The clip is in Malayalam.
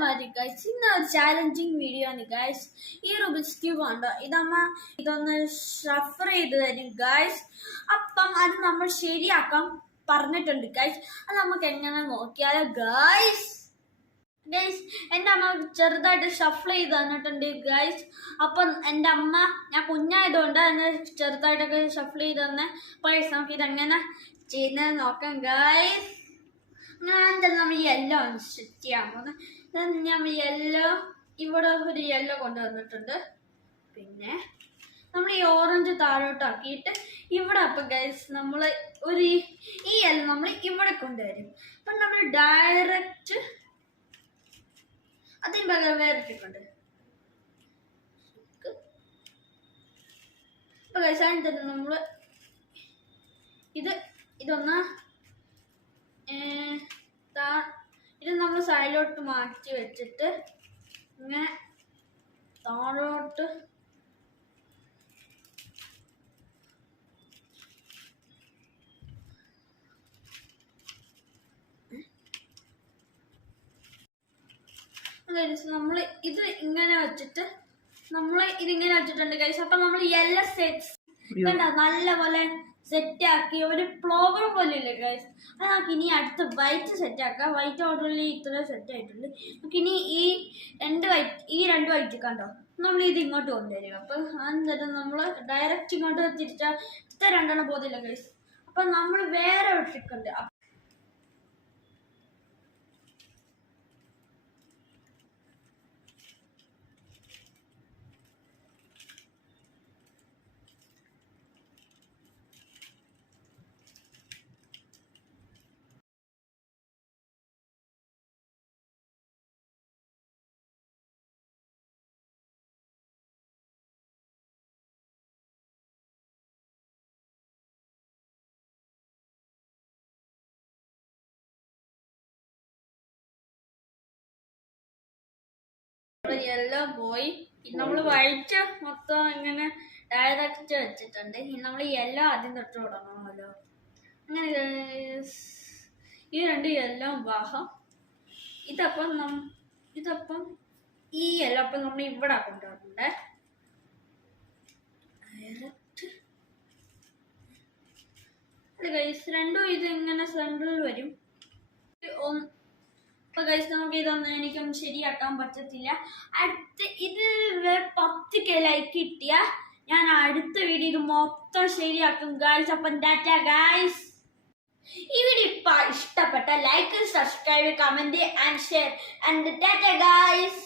മതി ഗൈസ് ഇന്ന് ഒരു ചാലഞ്ചിങ് വീഡിയോ ആണ് ഗൈസ് ഈ റുബിക്സ് ക്യൂബ് ഉണ്ടോ ഇതമ്മ ഇതൊന്ന് ഷഫർ ചെയ്ത് തരും ഗൈസ് അപ്പം അത് നമ്മൾ ശരിയാക്കാൻ പറഞ്ഞിട്ടുണ്ട് ഗൈസ് അത് നമുക്ക് എങ്ങനെ നോക്കിയാലോ ഗൈസ് ഗൈസ് എന്റെ അമ്മ ചെറുതായിട്ട് ഷഫിൾ ചെയ്ത് തന്നിട്ടുണ്ട് ഗൈസ് അപ്പം എന്റെ അമ്മ ഞാൻ കുഞ്ഞായതുകൊണ്ട് എന്നെ ചെറുതായിട്ടൊക്കെ ഷഫിൾ ചെയ്ത് തന്നെ. പൈസ നമുക്ക് ഇതെങ്ങനെ ചെയ്യുന്നത് നോക്കാം ഗൈസ് തന്നെ നമ്മൾ യെല്ലോ സെറ്റ് ചെയ്യാൻ പോകുന്നത് നമ്മൾ യെല്ലോ ഇവിടെ ഒരു യെല്ലോ കൊണ്ടുവന്നിട്ടുണ്ട് പിന്നെ നമ്മൾ ഈ ഓറഞ്ച് താഴോട്ടാക്കിയിട്ട് ഇവിടെ അപ്പം ഗൈസ് നമ്മൾ ഒരു ഈ- യെല്ലോ നമ്മൾ ഇവിടെ കൊണ്ടുവരും. അപ്പം നമ്മൾ ഡയറക്റ്റ് അതിന് പകരം വേറെ ഇട്ടിട്ടുണ്ട്. അപ്പൊ ഗൈസ് അതിന് തന്നെ നമ്മൾ ഇത് ഇതൊന്ന് സൈഡിലോട്ട് മാറ്റി വെച്ചിട്ട് ഇങ്ങനെ താഴോട്ട് നമ്മൾ ഇത് ഇങ്ങനെ വെച്ചിട്ട് നമ്മൾ ഇതിങ്ങനെ വെച്ചിട്ടുണ്ട് ഗൈസ് അപ്പൊ നമ്മൾ എല്ലാ സെറ്റ്സ് നല്ല നല്ലപോലെ സെറ്റ് ആക്കി ഒരു പ്ലോവർ പോലെ ഇല്ലേ ഗൈസ് അത് നമുക്ക് ഇനി അടുത്ത വൈറ്റ് സെറ്റ് ആക്കാം വൈറ്റ് ഓർഡറിൽ ഇത്ര സെറ്റ് ആയിട്ടുണ്ട്. നമുക്ക് ഇനി ഈ രണ്ട് വൈറ്റ് ഈ രണ്ട് വൈറ്റ് കണ്ടോ? നമ്മൾ ഇത് ഇങ്ങോട്ട് കൊണ്ടുവരും. അപ്പൊ അന്നേരം നമ്മൾ ഡയറക്റ്റ് ഇങ്ങോട്ട് തിരിച്ചാൽ ഇത്ര രണ്ടെണ്ണം പോകുന്നില്ല ഗൈസ് അപ്പൊ നമ്മൾ വേറെ ഒരു ട്രിക്ക് ഉണ്ട്. യെല്ലോ പോയി നമ്മൾ വഴിച്ച മൊത്തം ഇങ്ങനെ ഡയറക്റ്റ് വെച്ചിട്ടുണ്ട്. ഇനി നമ്മൾ എല്ലാം ആദ്യം തൊട്ട് തുടങ്ങണമല്ലോ. അങ്ങനെ ഈ രണ്ട് എല്ലാം വിവാഹം. ഇതപ്പം നം ഇതപ്പം ഈ യെല്ലോ അപ്പം നമ്മൾ ഇവിടെ കൊണ്ടുവരണ്ടേ. ഡയറക്റ്റ് രണ്ടും ഇത് ഇങ്ങനെ സെൻട്രൽ വരും. ഒന്ന് അപ്പൊ ഗൈസ് നമുക്ക് ഇതൊന്നും എനിക്കൊന്നും ശരിയാക്കാൻ പറ്റത്തില്ല. അടുത്ത ഇത് പത്ത് കെ ലൈക്ക് കിട്ടിയ ഞാൻ അടുത്ത വീഡിയോ ഇത് മൊത്തം ശരിയാക്കും ഗായ്സ് അപ്പം ഡാറ്റ ഗൈസ് ഈ വീഡിയോ ഇപ്പൊ ഇഷ്ടപ്പെട്ട like subscribe comment and share and data guys